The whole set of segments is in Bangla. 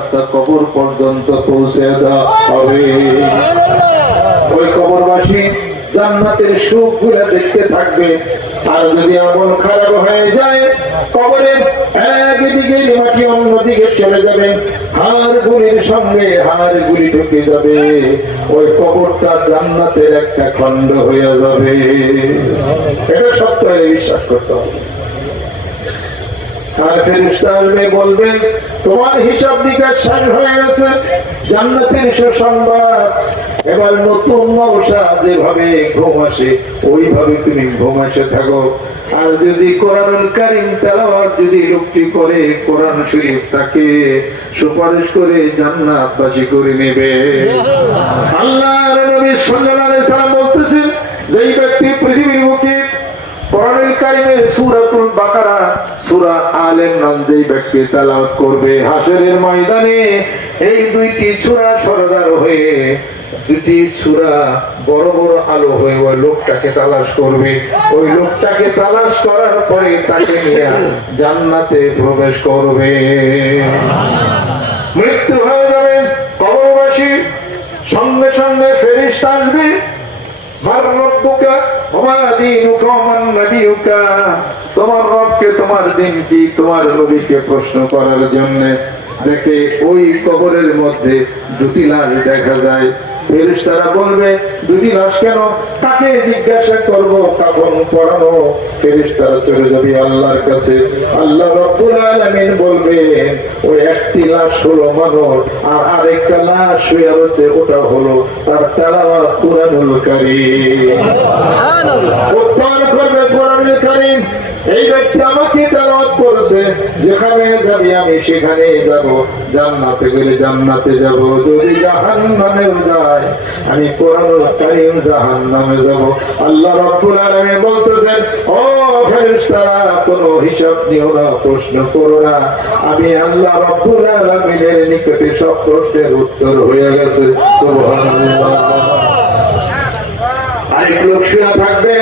রাস্তা কবর পর্যন্ত পৌঁছে দেওয়া হবে। ওই কবরবাসী জান্নাতের সুখ গুলা দেখতে থাকবে। আর যদি আমল খারাপ হয়ে যায়, কবরের একদিকে মাটি অন্যদিকে চলে যাবে, হাড় গুলির সঙ্গে হাড় গুলি ঢুকে যাবে, ওই কবরটা জান্নাতের একটা খণ্ড হয়ে যাবে। এটা সত্য, বিশ্বাস করতে হবে। আর ফেরেশতা আসবে, বলবে তোমার হিসাব নিকাশ শেষ হয়ে গেছে, জান্নাতের সুসংবাদ। এবার নতুন নওশা যেভাবে ঘুম আসে ওইভাবে তুমি ঘুম আসে থাকো। আর যদি কোরআনুল কারীম তেলাওয়াত যদি লোকটি করে, কোরআন শরীফ তাকে সুপারিশ করে জান্নাতবাসী করে নেবে। আল্লাহর নবী সাল্লাল্লাহু আলাইহি সাল্লাম বলতেছেন, যেই ব্যক্তি পৃথিবীর বুকে কোরআনুল কারীমের সূরাতুল বাকারা, সূরা আলে ইমরান যেই ব্যক্তি তেলাওয়াত করবে, হাশরের ময়দানে এই দুইটি সূরা সরদার হয়ে, দুটি সূরা বড় বড় আলো হয়ে ওই লোকটাকে তালাশ করবে। ওই লোকটাকে তালাশ করার পরে তাকে নিয়ে জান্নাতে প্রবেশ করবে। মৃত্যু হয়ে যাবে, কবরবাসী সঙ্গে সঙ্গে ফেরেশতা আসবে, তোমার রবকে, তোমার দিন কি, তোমার নবীকে প্রশ্ন করার জন্য। দেখে ওই কবরের মধ্যে দুটি লাশ দেখা যায়। ফেরেশতারা বলবে দুটি লাশ কেন? তাকে জিজ্ঞাসা করব, কাফন পরানো। ফেরেশতারা চলে যাবে আল্লাহর কাছে। আল্লাহ রাব্বুল আলামিন বলবে ওই একটি লাশ হলো মানব, আর আরেকটা লাশ শুয়ে আছে, ওটা হলো তার তেলাওয়াত কুরআনুল কারীম। উত্তর করবে কুরআনুল কারীম, এই ব্যক্তি আমাকে তেলাওয়াত করেছে, যেখানে যাবি আমি সেখানে যাব, জান্নাতে গেলে জান্নাতে যাব, যদি জাহান্নামেও যায় আমি কোরআনুল কারীম জাহান্নামে যাব। আল্লাহ রাব্বুল আলামিন বলতেছেন, ও ফেরেশতারা কোনো হিসাব নিও না, প্রশ্ন করো না, আমি আল্লাহ রাব্বুল আলামিনের নিকটে সব প্রশ্নের উত্তর হয়ে গেছে। সুবহানাল্লাহ। আরেক লোক শুয়ে থাকবে,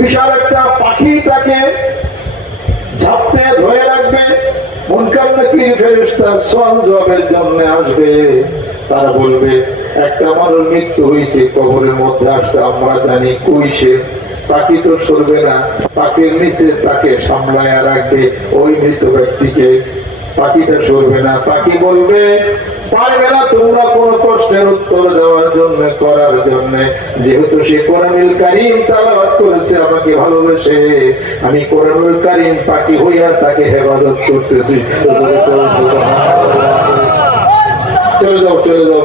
বিশাল একটা পাখি তাকে ঝাপটে ধরে রাখবে। মুনকার নাকির ফেরেশতা সওয়াল জবাবের জন্য আসবে। তারা বলবে একটা মানুষ মৃত্যু হয়েছে, কবরের মধ্যে আসছে, আমরা জানি কই সে। পাখি তো সরবে না, পাখির নিচে তাকে সামলায় রাখবে ওই মৃত ব্যক্তিকে, পাখিটা সরবে না। পাখি বলবে পারবে না তোমরা কোন প্রশ্নের উত্তর দেওয়ার জন্য, করার জন্য, যেহেতু সে কোরআনুল কারীম তেলাওয়াত করেছে আমাকে ভালোবেসে, আমি কোরআনুল কারীম পাখি হইয়া তাকে হেফাজত করতেছি। চলে যাও, চলে যাও।